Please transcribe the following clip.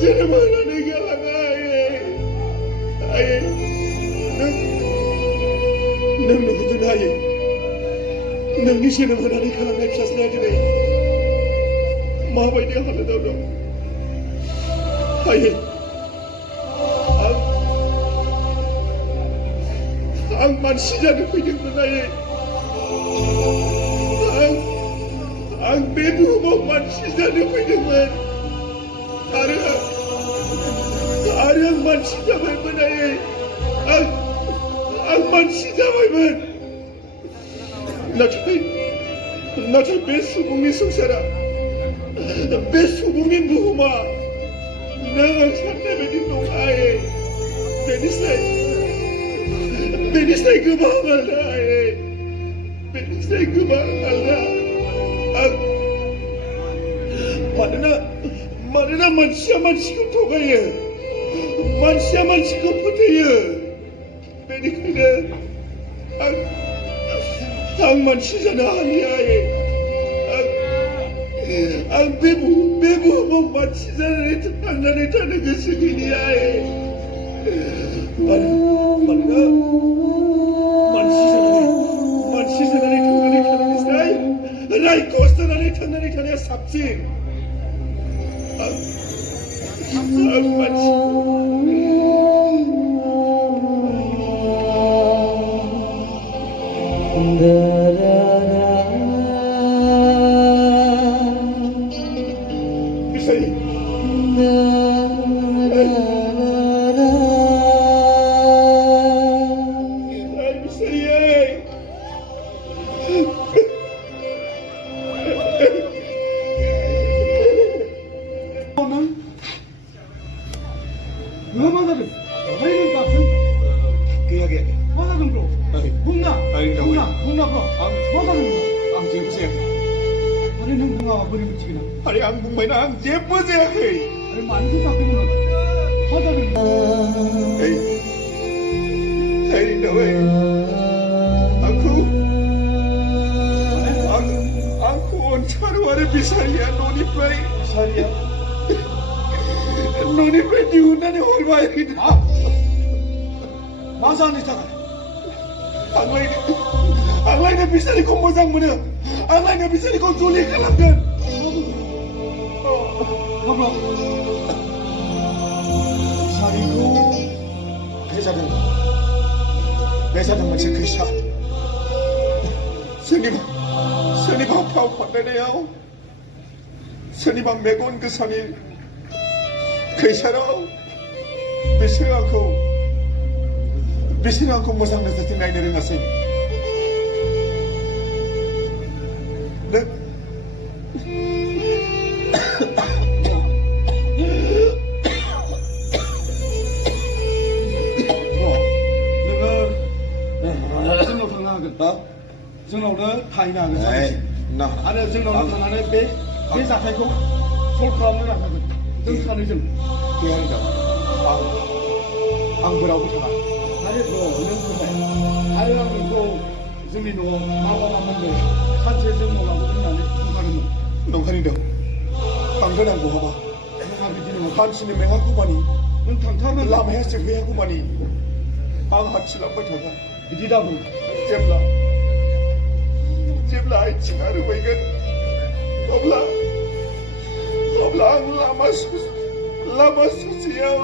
जोनोम होनानै गालाङा आयै नों नुहुरदों आयै नोंनि जोनोम होनानै गालांनाय फिसाज्लाया दिनै माबायदि हालोदाव दं आयै आं मानसि जानो फैदोंमोन आयै आं बे बुहुमाव मानसि जानो फैदोंमोन आरो आं मानसि जाबायमोन आयै आं मानसि जाबायमोन नाथाय बे सुबुंनि संसारा बे सुबुंनि बुहुमा नों आं साननाय बायदि नङा आयै बेनिफ्राय गोबां आलदा आयै बेनिफ्राय गोबां आलदा मानोना मानसिया मानसिखौ थगायो मानसिया मानसिखौ फोथायो बेनिखायनो आं मानसि जानो हालिया आयै आं बे बुहुमाव मानसि जानानै थांनानै थानो गोसो गैलिया आयै मानोना मानसि जानानै थांनानै थानायनिफ्राय रायखस जानानै थांनानै थानाया साबसिन आं मानसि 아니 안 궁금해 안 예쁘지 아니 많이 생각해보면 하자는 에이 너 왜 aku oncaru ada bisaria noni play bisaria noni play diundang ni hormati masa ni cakap ang lain bisa di kau mozang mana ang lain bisa di kau juli kalangan Ngobrol. Sariku 배사등 마치 그샤 스니방 파우 판매네요 스니방 매곤 그 선이 그샤로 비시를 않고 모상에서 tinggal 내려가세 네? जोंनावनो थाहैनो हागोन आरो जोंनावनो थानानै बे जाथायखौ solve खालामनो नाजागोन जों सानैजों आं बोरावबो थाङा आरो नों बुंबाय आरो आं नोंखौ जोंनि न'आव मावलांनांगौ सानसे जों मावलांगोन होननानै बुंखादोंमोन नंखायनो थांगोन आं बहाबा नङा बिदि नङा मानसिनि मेङागौमानि नों थांथारनो लामाया जोबहैयागौमानि आं हान्थिलांबाय थागोन बिदि दाबुं जेब्ला आथिङा रुबायगोन अब्ला आं लामा ससेयाव